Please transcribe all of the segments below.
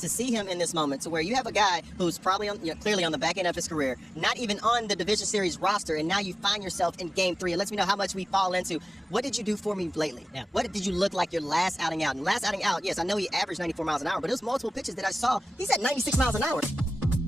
to see him in this moment, to where you have a guy who's probably clearly on the back end of his career, not even on the Division Series roster, and now you find yourself in Game 3. It lets me know how much we fall into. What did you do for me lately? Yeah. What did you look like your last outing out? And last outing out, yes, I know he averaged 94 miles an hour, but it was multiple pitches that I saw. He's at 96 miles an hour.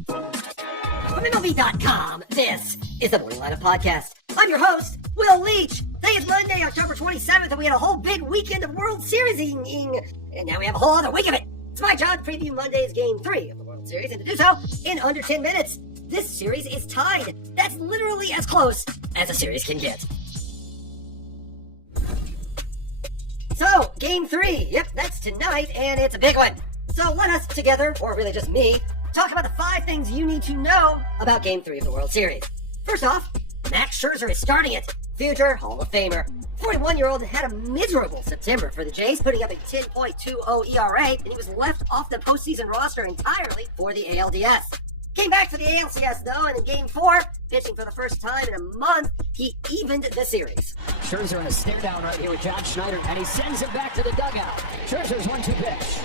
From MLB.com, this is the Morning Line Up podcast. I'm your host, Will Leach. Today is Monday, October 27th, and we had a whole big weekend of World Series-ing, and now we have a whole other week of it. It's my job to preview Monday's Game 3 of the World Series, and to do so in under 10 minutes. This series is tied. That's literally as close as a series can get. So, Game 3, yep, that's tonight, and it's a big one. So let us together, or really just me, talk about the 5 things you need to know about Game 3 of the World Series. First off, Max Scherzer is starting it. Future Hall of Famer. 41-year-old had a miserable September for the Jays, putting up a 10.20 ERA, and he was left off the postseason roster entirely for the ALDS. Came back for the ALCS, though, and in Game 4, pitching for the first time in a month, he evened the series. Scherzer in a stare down right here with John Schneider, and he sends him back to the dugout. Scherzer's 1-2 pitch.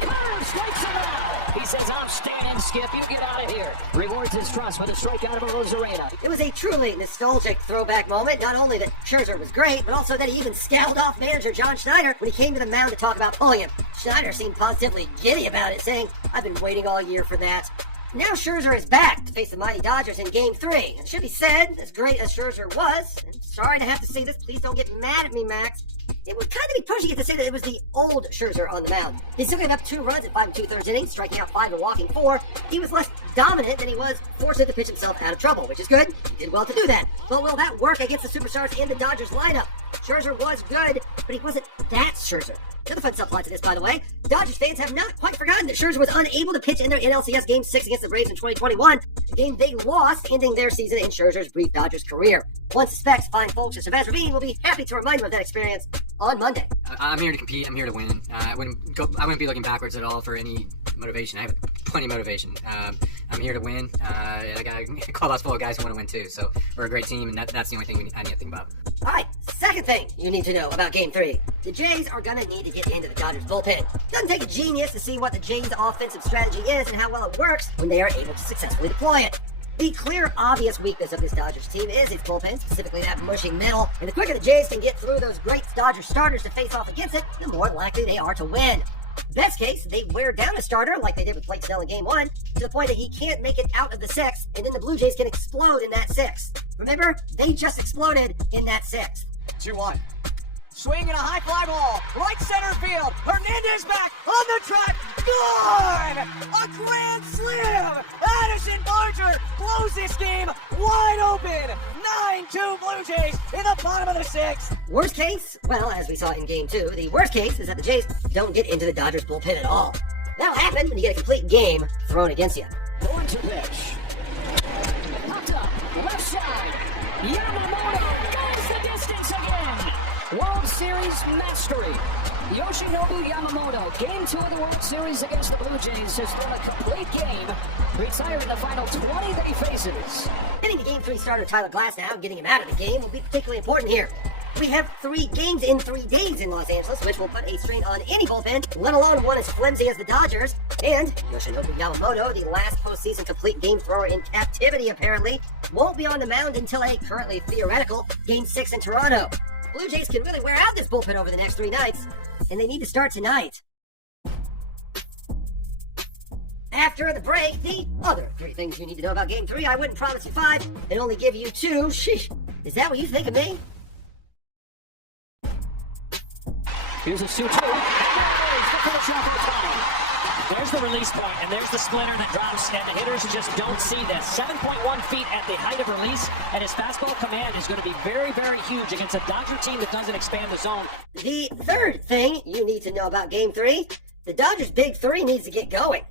Carter strikes him out. He says, I'm standing, Skip. You get out of here. Rewards his trust with a strikeout of a Rosarena. It was a truly nostalgic throwback moment. Not only that Scherzer was great, but also that he even scowled off manager John Schneider when he came to the mound to talk about pulling him. Schneider seemed positively giddy about it, saying, I've been waiting all year for that. Now Scherzer is back to face the mighty Dodgers in Game 3. It should be said, as great as Scherzer was, and sorry to have to say this, please don't get mad at me, Max, it would kind of be pushing it to say that it was the old Scherzer on the mound. He still gave up 2 runs at 5 2/3 innings, striking out 5 and walking 4. He was less dominant than he was forced to pitch himself out of trouble, which is good. He did well to do that. But will that work against the superstars in the Dodgers lineup? Scherzer was good, but he wasn't that Scherzer. Another fun subplot to this, by the way, Dodgers fans have not quite forgotten that Scherzer was unable to pitch in their NLCS Game 6 against the Braves in 2021, a game they lost, ending their season in Scherzer's brief Dodgers career. One suspects fine folks at Savaz Ravine will be happy to remind him of that experience on Monday. I'm here to compete. I'm here to win. I wouldn't be looking backwards at all for any motivation. I have plenty of motivation. I'm here to win, and I got a clubhouse full of guys who want to win too. So we're a great team, and that's the only thing I need to think about. All right, second thing you need to know about Game 3. The Jays are going to need to get into the Dodgers bullpen. Doesn't take a genius to see what the Jays' offensive strategy is and how well it works when they are able to successfully deploy it. The clear, obvious weakness of this Dodgers team is its bullpen, specifically that mushy middle, and the quicker the Jays can get through those great Dodgers starters to face off against it, the more likely they are to win. Best case, they wear down a starter like they did with Blake Snell in Game 1 to the point that he can't make it out of the 6th, and then the Blue Jays can explode in that 6th. Remember, they just exploded in that 6th. 2-1. Swing and a high fly ball, right center field. Hernandez back on the track. Good! A grand slam! Addison Barger blows this game wide open. 9-2 Blue Jays in the bottom of the 6th. Worst case? Well, as we saw in Game 2, the worst case is that the Jays don't get into the Dodgers bullpen at all. That'll happen when you get a complete game thrown against you. 1-2 pitch. Popped up, left side. Yamamoto goes the distance again. World Series mastery. Yoshinobu Yamamoto, Game 2 of the World Series against the Blue Jays, has thrown a complete game, retiring the final 20 that he faces. Hitting the Game 3 starter Tyler Glasnow and getting him out of the game will be particularly important here. We have 3 games in 3 days in Los Angeles, which will put a strain on any bullpen, let alone one as flimsy as the Dodgers. And Yoshinobu Yamamoto, the last postseason complete game thrower in captivity apparently, won't be on the mound until a currently theoretical Game 6 in Toronto. Blue Jays can really wear out this bullpen over the next 3 nights, and they need to start tonight. After the break, the other 3 things you need to know about Game 3. I wouldn't promise you 5 and only give you 2. Sheesh, is that what you think of me? Here's a 2-2. There's the finish off the time. There's the release point, and there's the splinter that drops, and the hitters just don't see this. 7.1 feet at the height of release, and his fastball command is going to be very, very huge against a Dodger team that doesn't expand the zone. The third thing you need to know about Game 3, the Dodgers' big 3 needs to get going.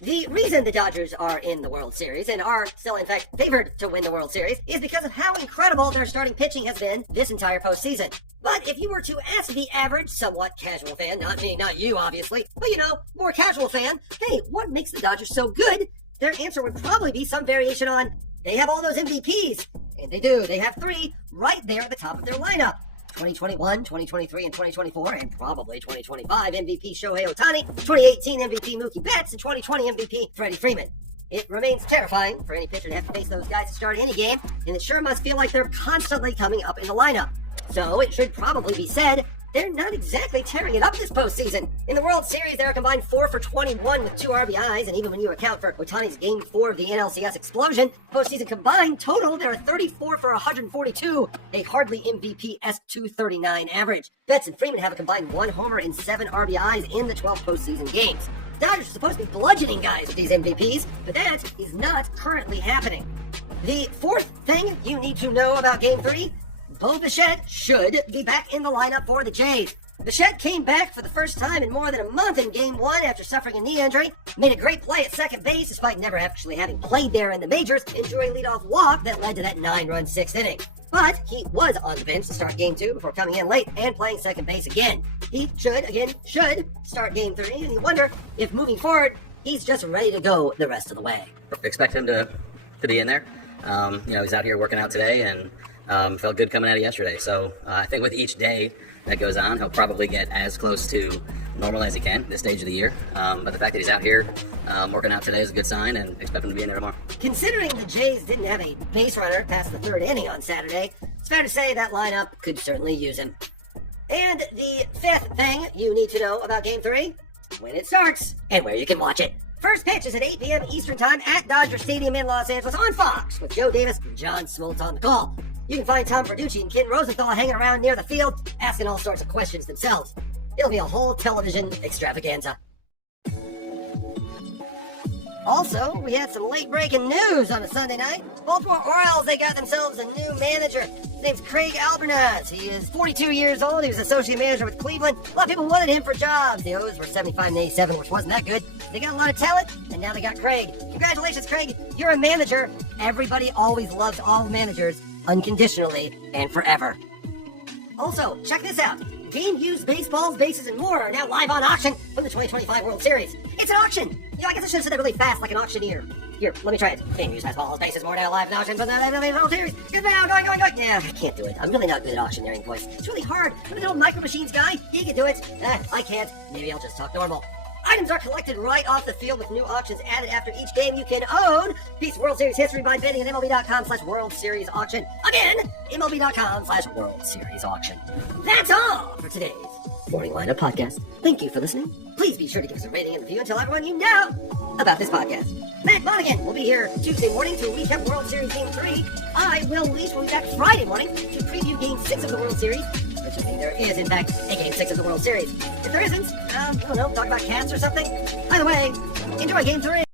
The reason the Dodgers are in the World Series and are still, in fact, favored to win the World Series is because of how incredible their starting pitching has been this entire postseason. But if you were to ask the average, somewhat casual fan, not me, not you, obviously, but more casual fan, hey, what makes the Dodgers so good? Their answer would probably be some variation on, they have all those MVPs. And they do. They have 3 right there at the top of their lineup. 2021, 2023, and 2024, and probably 2025 MVP Shohei Ohtani, 2018 MVP Mookie Betts, and 2020 MVP Freddie Freeman. It remains terrifying for any pitcher to have to face those guys to start any game, and it sure must feel like they're constantly coming up in the lineup. So it should probably be said, they're not exactly tearing it up this postseason. In the World Series, they're a combined 4 for 21 with 2 RBIs, and even when you account for Ohtani's Game 4 of the NLCS explosion, postseason combined total, they're 34 for 142, a hardly MVP-esque 239 average. Betts and Freeman have a combined 1 homer and 7 RBIs in the 12 postseason games. The Dodgers are supposed to be bludgeoning guys with these MVPs, but that is not currently happening. The fourth thing you need to know about Game 3, Bo Bichette should be back in the lineup for the Jays. Bichette came back for the first time in more than a month in Game 1 after suffering a knee injury, made a great play at second base despite never actually having played there in the majors, and drew a leadoff walk that led to that 9-run 6th inning. But he was on the bench to start Game 2 before coming in late and playing second base again. He should start Game 3, and you wonder if moving forward, he's just ready to go the rest of the way. Expect him to be in there. He's out here working out today and felt good coming out of yesterday. So I think with each day that goes on, he'll probably get as close to normal as he can this stage of the year. But the fact that he's out here working out today is a good sign, and expect him to be in there tomorrow. Considering the Jays didn't have a base runner past the 3rd inning on Saturday, it's fair to say that lineup could certainly use him. And the 5th thing you need to know about Game 3, when it starts and where you can watch it. First pitch is at 8 p.m. Eastern Time at Dodger Stadium in Los Angeles on Fox with Joe Davis and John Smoltz on the call. You can find Tom Verducci and Ken Rosenthal hanging around near the field, asking all sorts of questions themselves. It'll be a whole television extravaganza. Also, we had some late-breaking news on a Sunday night. Baltimore Orioles, they got themselves a new manager. His name's Craig Albernaz. He is 42 years old. He was associate manager with Cleveland. A lot of people wanted him for jobs. The O's were 75 and 87, which wasn't that good. They got a lot of talent, and now they got Craig. Congratulations, Craig. You're a manager. Everybody always loves all managers, unconditionally and forever. Also, check this out. Game-used baseballs, bases, and more are now live on auction from the 2025 World Series. It's an auction! I guess I should have said that really fast like an auctioneer. Here, let me try it. Game-used baseballs, bases, more now live in auction from the World Series. Good now, going. Yeah, I can't do it. I'm really not good at auctioneering voice. It's really hard. I'm an old Micro Machines guy. He can do it. I can't. Maybe I'll just talk normal. Items are collected right off the field with new auctions added after each game. You can own piece of World Series history by betting at MLB.com/World Series auction. Again, MLB.com/World Series auction. That's all for today's Morning Line Up podcast. Thank you for listening. Please be sure to give us a rating and review and tell everyone you know about this podcast. Matt Monaghan will be here Tuesday morning to recap World Series Game 3. Will be back Friday morning to preview Game 6 of the World Series. Assuming there is, in fact, a Game 6 of the World Series. If there isn't, I don't know, talk about cats or something. Either way, enjoy Game 3.